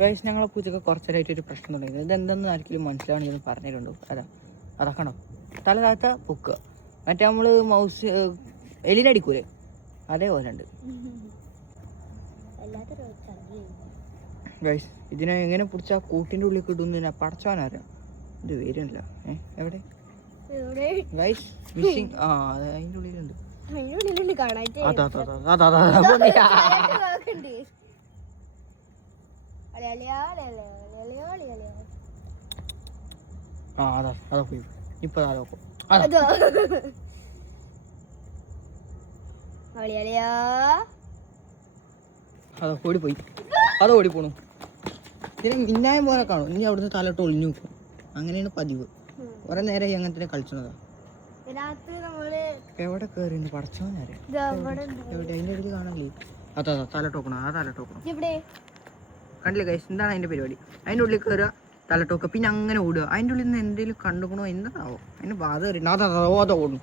Guys ഞങ്ങളെ പൂച്ചക്ക് കുറച്ചേരായിട്ട് ഒരു പ്രശ്നം തുടങ്ങി. ഇതെന്തെന്ന് ആർക്കെങ്കിലും മനസ്സിലാവണമെങ്കിൽ പറഞ്ഞിട്ടുണ്ടോ? അതാക്കണോ തല താത്ത പൊക്കുക. മറ്റേ നമ്മൾ മൗസ് എലിനടിക്കൂലേ അതേപോലെ ഉണ്ട് ഗൈസ്. ഇതിനെ എങ്ങനെ പിടിച്ചാൽ കൂട്ടിൻ്റെ ഉള്ളിൽ കിട്ടുന്ന പടച്ചവനറിയാം. ഇത് വരുന്നില്ല. എവിടെ ഗൈസ്? മിസ്സിങ്. ആ അതിൻ്റെ ഉള്ളിലുണ്ട്. അതാ പോയി ഇപ്പൊ അതാ ഓടിപ്പോയി. അതാ ഓടിപ്പോണു. പിന്നെ മിന്നായം പോലെ കാണും. ഇനി അവിടുന്ന് തലട്ട് ഒളിഞ്ഞു നോക്കും. അങ്ങനെയാണ് പതിവ്. കുറെ നേരം അങ്ങനത്തെ കളിച്ചതാ. എവിടെ കേറി പടച്ചോന്നറിയാം. എവിടെ അതിന്റെ ഇടയിൽ കാണല്ലേ? അതാ തലട്ടോക്കണം. ആ തലട്ടോക്കണം കണ്ടില്ലേ ഗൈസ്? എന്താണ് അതിന്റെ പരിപാടി? അതിൻ്റെ ഉള്ളിൽ കയറുക, തലട്ടോക്കുക, പിന്നെ അങ്ങനെ ഓടുക. അതിൻ്റെ ഉള്ളിൽ നിന്ന് എന്തെങ്കിലും കണ്ടുക്കണോ എന്താണാവോ? അതിന് ബാധ അറിയണം. അതാ ഓടും.